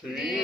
Oh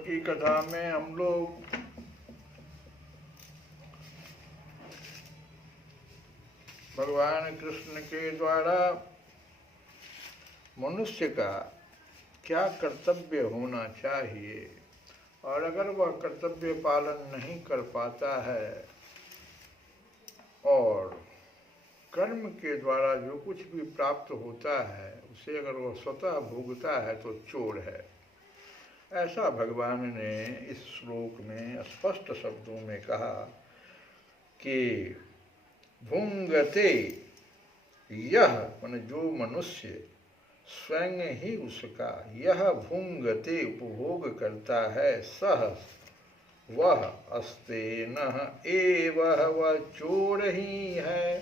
की कथा में हम लोग भगवान कृष्ण के द्वारा मनुष्य का क्या कर्तव्य होना चाहिए और अगर वह कर्तव्य पालन नहीं कर पाता है और कर्म के द्वारा जो कुछ भी प्राप्त होता है उसे अगर वह स्वतः भोगता है तो चोर है। ऐसा भगवान ने इस श्लोक में स्पष्ट शब्दों में कहा कि भुंगते यह माने जो मनुष्य स्वयं ही उसका यह भुंगते उपभोग करता है सह वह अस्तेन एवं वह चोर ही है।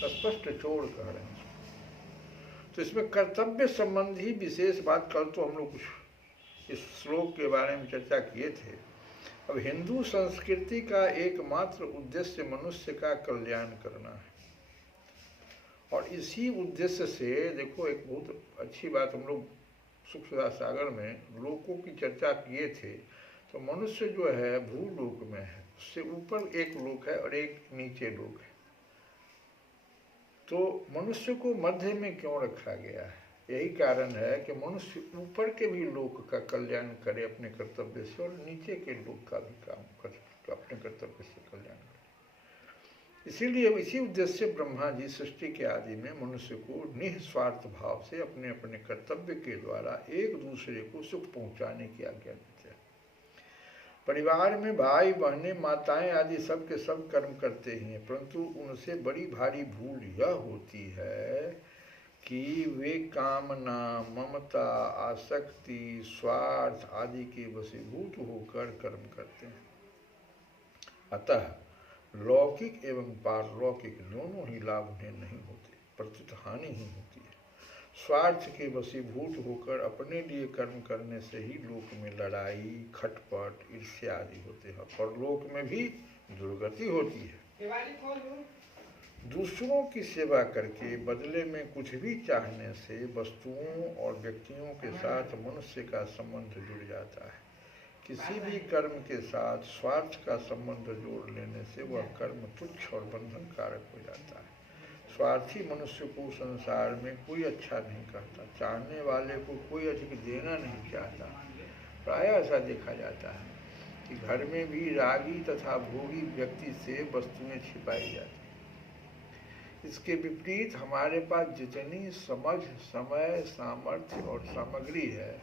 स्पष्ट चोर कह रहे हैं। तो इसमें कर्तव्य संबंधी विशेष बात कल तो हम लोग कुछ इस श्लोक के बारे में चर्चा किए थे। अब हिंदू संस्कृति का एकमात्र उद्देश्य मनुष्य का कल्याण करना है और इसी उद्देश्य से देखो एक बहुत अच्छी बात हम लोग सुख सुधा सागर में लोकों की चर्चा किए थे। तो मनुष्य जो है भूलोक में है, उससे ऊपर एक लोक है और एक नीचे लोक है। तो मनुष्य को मध्य में क्यों रखा गया है? यही कारण है कि मनुष्य ऊपर के भी लोक का कल्याण करे अपने कर्तव्य से और नीचे के लोक का भी काम करे तो अपने कर्तव्य से कल्याण करे। इसीलिए इसी उद्देश्य से ब्रह्मा जी सृष्टि के आदि में मनुष्य को निस्वार्थ भाव से अपने अपने कर्तव्य के द्वारा एक दूसरे को सुख पहुँचाने की आज्ञा देते हैं। परिवार में भाई बहनें माताएं आदि सब के सब कर्म करते ही हैं, परंतु उनसे बड़ी भारी भूल यह होती है कि वे कामना ममता आसक्ति स्वार्थ आदि के वशीभूत होकर कर्म करते हैं। अतः लौकिक एवं पारलौकिक दोनों ही लाभ उन्हें नहीं होते, प्रत्युत हानि ही होती है। स्वार्थ के वशीभूत होकर अपने लिए कर्म करने से ही लोक में लड़ाई खटपट ईर्ष्या आदि होते हैं और लोक में भी दुर्गति होती है। दूसरों की सेवा करके बदले में कुछ भी चाहने से वस्तुओं और व्यक्तियों के साथ मनुष्य का संबंध जुड़ जाता है। किसी भी कर्म के साथ स्वार्थ का संबंध जोड़ लेने से वह कर्म तुच्छ और बंधनकारक हो जाता है। स्वार्थी मनुष्य को संसार में कोई अच्छा नहीं करता, चाहने वाले को कोई अधिक देना नहीं चाहता। प्रायः ऐसा देखा जाता है कि घर में भी रागी तथा भोगी व्यक्ति से वस्तुएं छिपाई जाती हैं। इसके विपरीत हमारे पास जितनी समझ समय सामर्थ्य और सामग्री है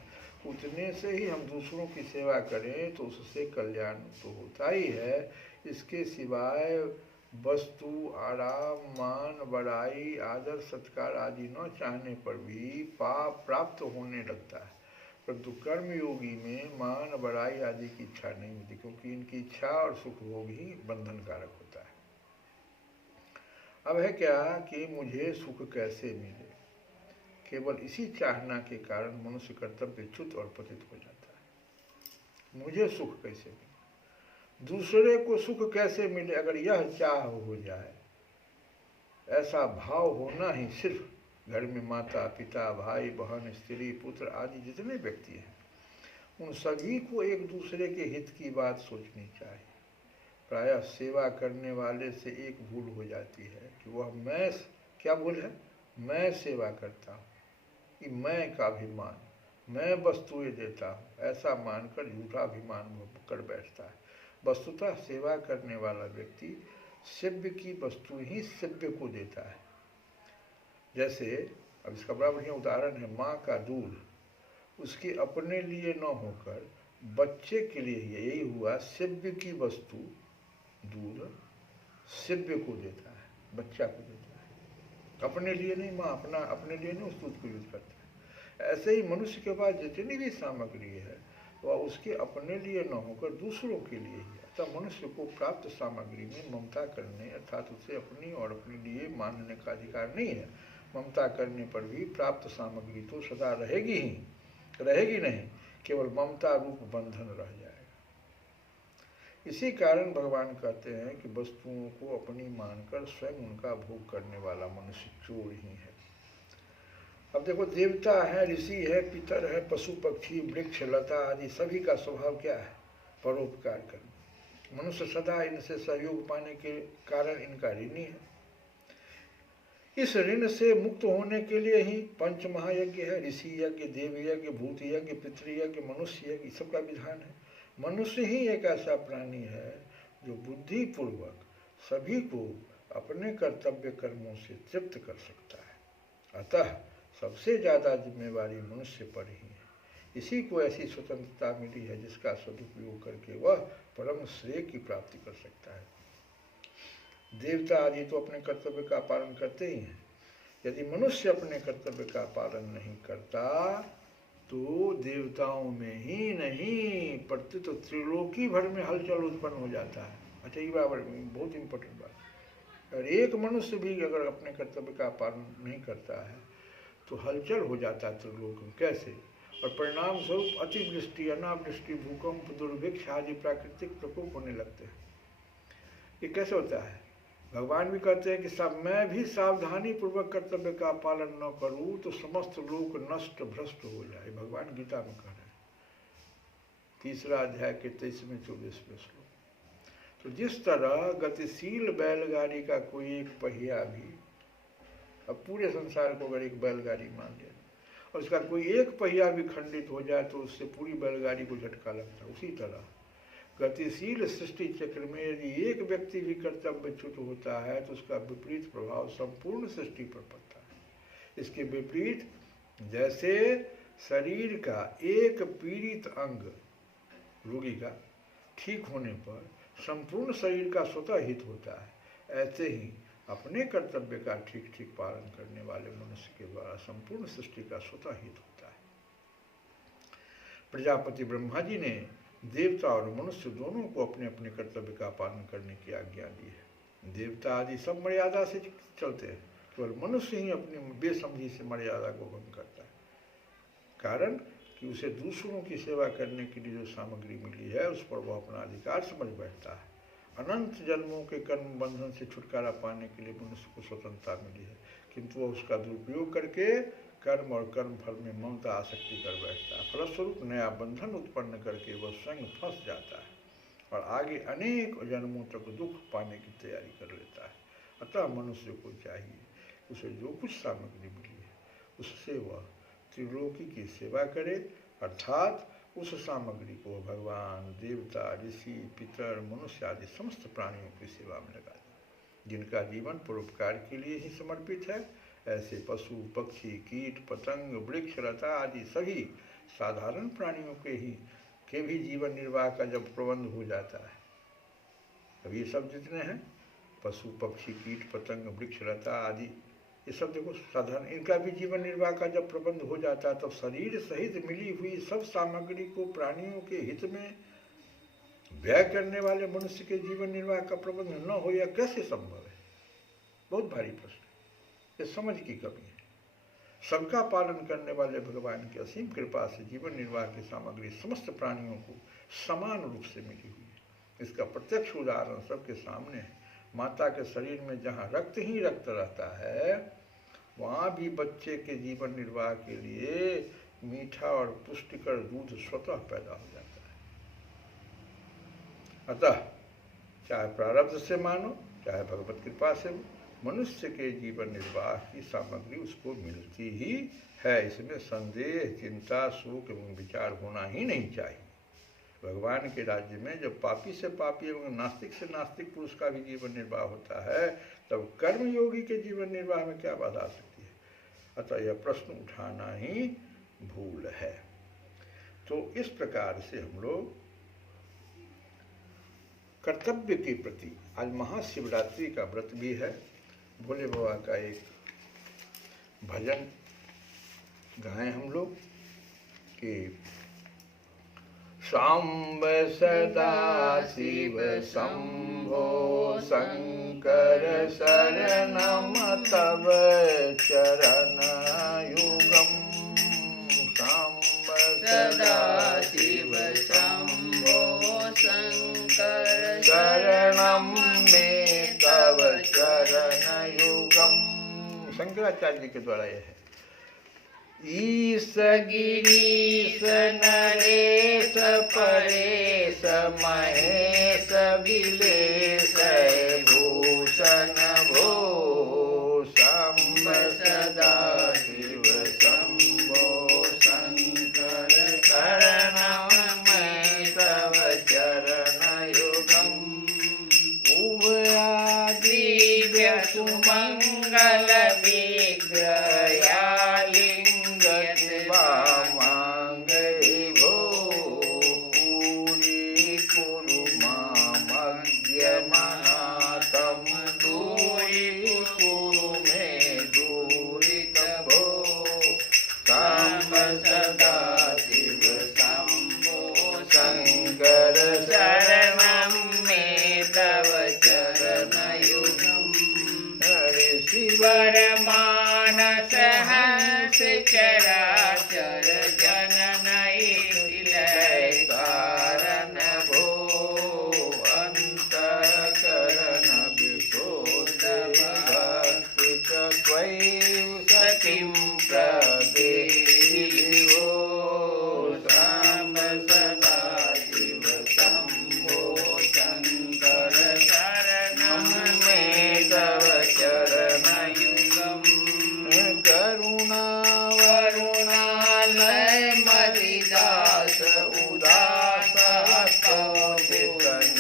उतने से ही हम दूसरों की सेवा करें तो उससे कल्याण तो होता ही है। इसके सिवाय वस्तु आराम मान बड़ाई आदर सत्कार आदि न चाहने पर भी पाप प्राप्त होने लगता है, परंतु कर्मयोगी में मान बड़ाई आदि की इच्छा नहीं होती, क्योंकि इनकी इच्छा और सुख भोग ही बंधनकारक होता है। अब है क्या कि मुझे सुख कैसे मिले, केवल इसी चाहना के कारण मनुष्य कर्तव्यच्युत और पतित हो जाता है। मुझे सुख कैसे मिले, दूसरे को सुख कैसे मिले, अगर यह चाह हो जाए, ऐसा भाव होना ही सिर्फ घर में माता पिता भाई बहन स्त्री पुत्र आदि जितने व्यक्ति हैं उन सभी को एक दूसरे के हित की बात सोचनी चाहिए। प्रायः सेवा करने वाले से एक भूल हो जाती है कि वह मैं क्या भूल है, मैं सेवा करता हूँ, कि मैं का अभिमान, मैं वस्तुएं देता हूँ, ऐसा मानकर झूठा अभिमान कर बैठता है। वस्तुतः सेवा करने वाला व्यक्ति सेव्य की वस्तु ही सेव्य को देता है। जैसे अब इसका बड़ा बढ़िया उदाहरण है माँ का दूध, उसके अपने लिए न होकर बच्चे के लिए ही यही हुआ, सेव्य की वस्तु दूध सेव्य को देता है, बच्चा को देता है, अपने लिए नहीं। माँ अपने लिए नहीं उस दूध को यूज करता है। ऐसे ही मनुष्य के पास जितनी भी सामग्री है वह उसके अपने लिए न होकर दूसरों के लिए ही। अतः मनुष्य को प्राप्त सामग्री में ममता करने अर्थात उसे अपनी और अपने लिए मानने का अधिकार नहीं है। ममता करने पर भी प्राप्त सामग्री तो सदा रहेगी ही, रहेगी नहीं, केवल ममता रूप बंधन रह जाएगा। इसी कारण भगवान कहते हैं कि वस्तुओं को अपनी मानकर स्वयं उनका भोग करने वाला मनुष्य चोर ही है। अब देखो, देवता है, ऋषि है, पितर है, पशु पक्षी वृक्ष लता आदि सभी का स्वभाव क्या है? परोपकार करना। मनुष्य सदा इनसे सहयोग पाने के कारण इनका ऋणी है। इस ऋण से मुक्त होने के लिए ही पंच महायज्ञ है, ऋषि यज्ञ, देव यज्ञ, भूत यज्ञ, पितृयज्ञ, मनुष्य यज्ञ, सबका विधान है। मनुष्य ही एक ऐसा प्राणी है जो बुद्धि पूर्वक सभी को अपने कर्तव्य कर्मों से तृप्त कर सकता है। अतः सबसे ज़्यादा जिम्मेवारी मनुष्य पर ही है। इसी को ऐसी स्वतंत्रता मिली है जिसका सदुपयोग करके वह परम श्रेय की प्राप्ति कर सकता है। देवता आदि तो अपने कर्तव्य का पालन करते ही हैं। यदि मनुष्य अपने कर्तव्य का पालन नहीं करता तो देवताओं में ही नहीं पड़ते तो त्रिलोकी भर में हलचल उत्पन्न हो जाता है। अच्छा, ये बहुत इंपॉर्टेंट बात। अगर एक मनुष्य भी अगर अपने कर्तव्य का पालन नहीं करता है तो हलचल हो जाता है त्रिलोक में। कैसे? और परिणाम स्वरूप अतिवृष्टि, अनावृष्टि, भूकंप, दुर्भिक्ष आदि प्राकृतिक प्रकोप होने लगते हैं। ये कैसे होता है? भगवान भी कहते हैं कि सब मैं भी सावधानी पूर्वक कर्तव्य का पालन न करूं तो समस्त लोक नष्ट भ्रष्ट हो जाए। भगवान गीता में कह रहे हैं, 3 अध्याय के 23वें 24वें श्लोक। तो जिस तरह गतिशील बैलगाड़ी का कोई एक पहिया भी, अब पूरे संसार को अगर एक बैलगाड़ी मान लिया और उसका कोई एक पहिया भी खंडित हो जाए तो उससे पूरी बैलगाड़ी को झटका लगता है। उसी तरह गतिशील सृष्टि चक्र में यदि एक व्यक्ति भी कर्तव्यच्युत होता है तो उसका विपरीत प्रभाव संपूर्ण सृष्टि पर पड़ता है। इसके विपरीत जैसे शरीर का एक पीड़ित अंग रोगी का ठीक होने पर संपूर्ण शरीर का स्वतः हित होता है, ऐसे ही अपने कर्तव्य का ठीक ठीक पालन करने वाले मनुष्य के द्वारा संपूर्ण सृष्टि का स्वतः हित होता है। प्रजापति ब्रह्मा जी ने देवता और मनुष्य दोनों को अपने अपने कर्तव्य का पालन करने की आज्ञा दी है। देवता आदि सब मर्यादा से चलते हैं, केवल मनुष्य ही अपनी बेसमझी से मर्यादा को भंग करता है। कारण कि उसे दूसरों की सेवा करने के लिए जो सामग्री मिली है उस पर वह अपना अधिकार समझ बैठता है। अनंत जन्मों के कर्म बंधन से छुटकारा पाने के लिए मनुष्य को स्वतंत्रता मिली है, किंतु वह उसका दुरुपयोग करके कर्म और कर्म फल में ममता आसक्ति कर बैठता है। फलस्वरूप नया बंधन उत्पन्न करके वह स्वयं फंस जाता है और आगे अनेक जन्मों तक दुख पाने की तैयारी कर लेता है। अतः मनुष्य को चाहिए उसे जो कुछ सामग्री मिली है उससे वह त्रिलोकी की सेवा करे, अर्थात उस सामग्री को भगवान, देवता, ऋषि, पितर, मनुष्य आदि समस्त प्राणियों की सेवा में लगा दे। जिनका जीवन परोपकार के लिए ही समर्पित है, ऐसे पशु, पक्षी, कीट, पतंग, वृक्ष, लता आदि सभी साधारण प्राणियों के भी जीवन निर्वाह का जब प्रबंध हो जाता है, अब ये सब जितने हैं पशु, पक्षी, कीट, पतंग, वृक्ष, लता आदि, ये सब देखो साधारण, इनका भी जीवन निर्वाह का जब प्रबंध हो जाता है तब शरीर सहित मिली हुई सब सामग्री को प्राणियों के हित में व्यय करने वाले मनुष्य के जीवन निर्वाह का प्रबंध न हो यह कैसे संभव है? बहुत भारी प्रश्न, ये समझ की कमी है। सबका पालन करने वाले भगवान की असीम कृपा से जीवन निर्वाह की सामग्री समस्त प्राणियों को समान रूप से मिली हुई है। इसका प्रत्यक्ष उदाहरण सबके सामने है। माता के शरीर में जहाँ रक्त ही रक्त रहता है वहाँ भी बच्चे के जीवन निर्वाह के लिए मीठा और पुष्टिकर दूध स्वतः पैदा हो जाता है। अतः चाहे प्रारब्ध से मानो चाहे भगवत कृपा से, मनुष्य के जीवन निर्वाह की सामग्री उसको मिलती ही है। इसमें संदेह, चिंता, शोक एवं विचार होना ही नहीं चाहिए। भगवान के राज्य में जब पापी से पापी एवं नास्तिक से नास्तिक पुरुष का भी जीवन निर्वाह होता है तब कर्मयोगी के जीवन निर्वाह में क्या बाधा आ सकती है? अतः यह प्रश्न उठाना ही भूल है। तो इस प्रकार से हम लोग कर्तव्य के प्रति, आज महाशिवरात्रि का व्रत भी है, भोले बाबा का एक भजन गाएं हम लोग कि सांब सदा शिव शंभो शंकर शरणम तव चरण युगम। सांब सदा शिव शंभो शंकर शरणम में तव चरण युगम। शंकराचार्य जी के द्वारा यह है। ईश गिरीश नरेश परेश महेश बिलेश भूषण भो शंभ सदा शिव शंभो शंकर शरणं मैं तव चरण युगम उभयादिव्य सुमंगल विग्रया मानस हंस चराचर जननई लय कारण भो अंतःकरण विशोध भक्ति त्वयि सतिं प्रदेवो साम्ब सदा शिव शंभो शंकर शरणं मे तव चरण करुणावरुणालय मदिदास उदास स्तौतितनाहि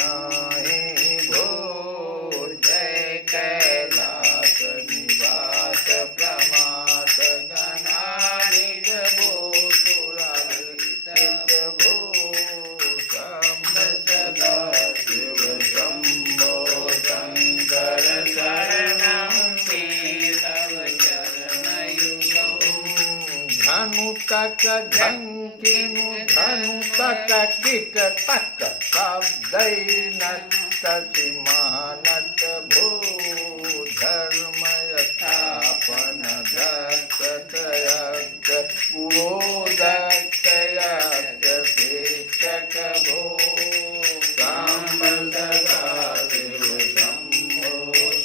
भो जय कैलास निवास प्रमास गणाधिक भो सुराधिक भो शंभ सदा शिव शंभो शंकर शरणं मे तव धनु तक झंकिनु धनु तक किक तक शब्दै नटि महानट भो धर्म स्थापन दत्तयज्ञ पुरोदत्तयज्ञ शिक्षक भो साम्ब सदा शिव शंभो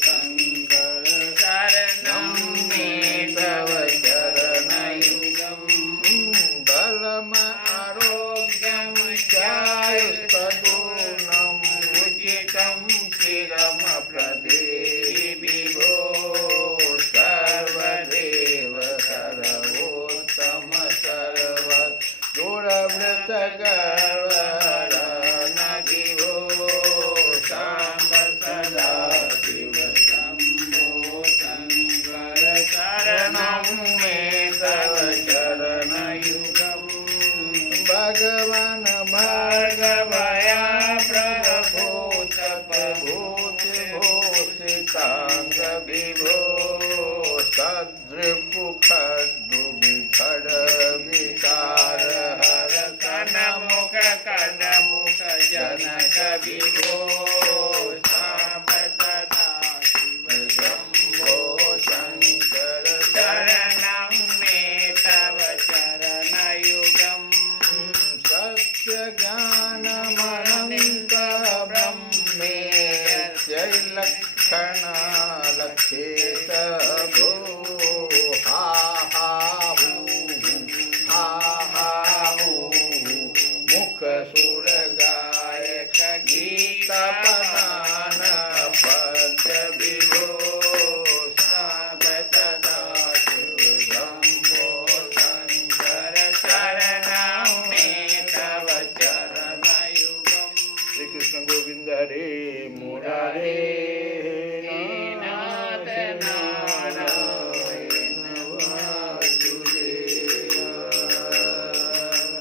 शंकर शरणं मे तव बलम आरोग्यम चायुस्तदूर्णम उचितं चिरम प्रदेवि भो सर्वदेव सर्वोत्तम सर्व दुरवृत गर्वहरण भो साम्ब सदा शिव शंभो शंकर शरणं मे तव चरण भगवान भार्गवया प्रभूत प्रभूत भूषितांग विभो सदृपुखड्डु विखड विकार हर कनमुख जनक विभो साम्ब सदा शिव शंभो शंकर शरणं मे तव चरण युगम ज्ञानमनंत ब्रह्मेत्य लक्षणालक्षेत भो हा हा हू मुख सु